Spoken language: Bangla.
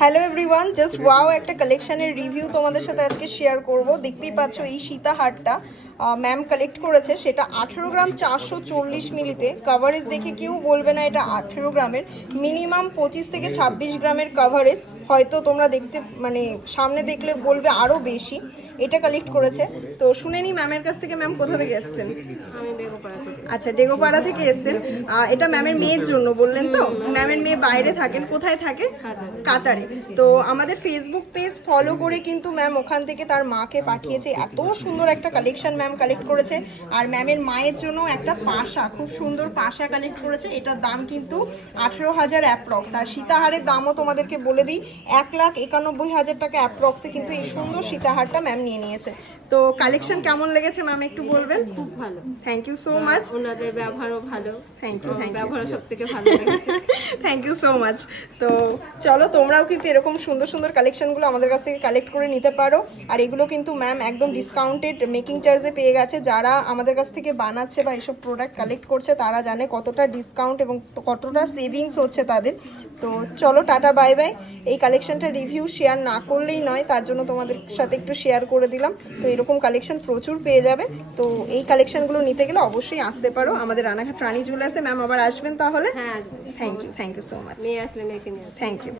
হ্যালো এভরিওয়ান, জাস্ট ওয়াও একটা কালেকশনের রিভিউ তোমাদের সাথে আজকে শেয়ার করব। দেখতেই পাচ্ছ এই সীতাহারটা ম্যাম কালেক্ট করেছে, সেটা 18 গ্রাম 440 মিলিতে। কাভারেজ দেখে কেউ বলবে না এটা 18 গ্রামের, মিনিমাম 25 থেকে 26 গ্রামের কাভারেজ। হয়তো তোমরা দেখতে মানে সামনে দেখলে বলবে আরও বেশি। এটা কালেক্ট করেছে। তো শুনে নি ম্যামের কাছ থেকে। ম্যাম কোথা থেকে এসেছেন? আচ্ছা, ডেগোপাড়া থেকে এসেছেন। এটা ম্যামের মেয়ের জন্য বললেন তো? ম্যামের মেয়ে বাইরে থাকেন, কোথায় থাকে? কাতারে। তো আমাদের ফেসবুক পেজ ফলো করে কিন্তু ম্যাম ওখান থেকে তার মাকে পাঠিয়েছে। এত সুন্দর একটা কালেকশন ম্যাম কালেক্ট করেছে। আর ম্যামের মায়ের জন্য একটা পাশা, খুব সুন্দর পাশা কালেক্ট করেছে। এটার দাম কিন্তু 18,000 অ্যাপ্রক্স। আর সীতাহারের দামও তোমাদেরকে বলে দিই, 1,91,000 টাকা অ্যাপ্রক্সে কিন্তু এই সুন্দর সীতাহারটা ম্যাম নিয়ে নিয়েছে। তো কালেকশন কেমন লেগেছে ম্যাম একটু বলবেন? খুব ভালো। Thank you so much. ওনাদের ব্যবহারও ভালো। থ্যাংক ইউ, ব্যবহার সবথেকে ভালো লেগেছে। Thank you so much. তো চলো, তোমরাও কিন্তু এরকম সুন্দর সুন্দর কালেকশনগুলো আমাদের কাছ থেকে কালেক্ট করে নিতে পারো। আর এগুলো কিন্তু ম্যাম একদম ডিসকাউন্টেড মেকিং চার্জে পেয়ে গেছে। যারা আমাদের কাছ থেকে বানাচ্ছে বা এইসব প্রোডাক্ট কালেক্ট করছে তারা জানে কতটা ডিসকাউন্ট এবং কতটা সেভিংস হচ্ছে তাদের। তো চলো, টাটা বাই বাই। এই কালেকশনটা রিভিউ শেয়ার না করলেই নয়, তার জন্য তোমাদের সাথে একটু শেয়ার করে দিলাম। তো এরকম কালেকশন প্রচুর পেয়ে যাবে। তো এই কালেকশনগুলো নিতে গেলে অবশ্যই আসতে পারো আমাদের রানাঘাট রানী জুয়েলার্সে। ম্যাম আবার আসবেন তাহলে? হ্যাঁ, থ্যাংক ইউ সো মাচ। নিয়ে আসলে মেয়েকে নিয়ে আসলে। Thank you.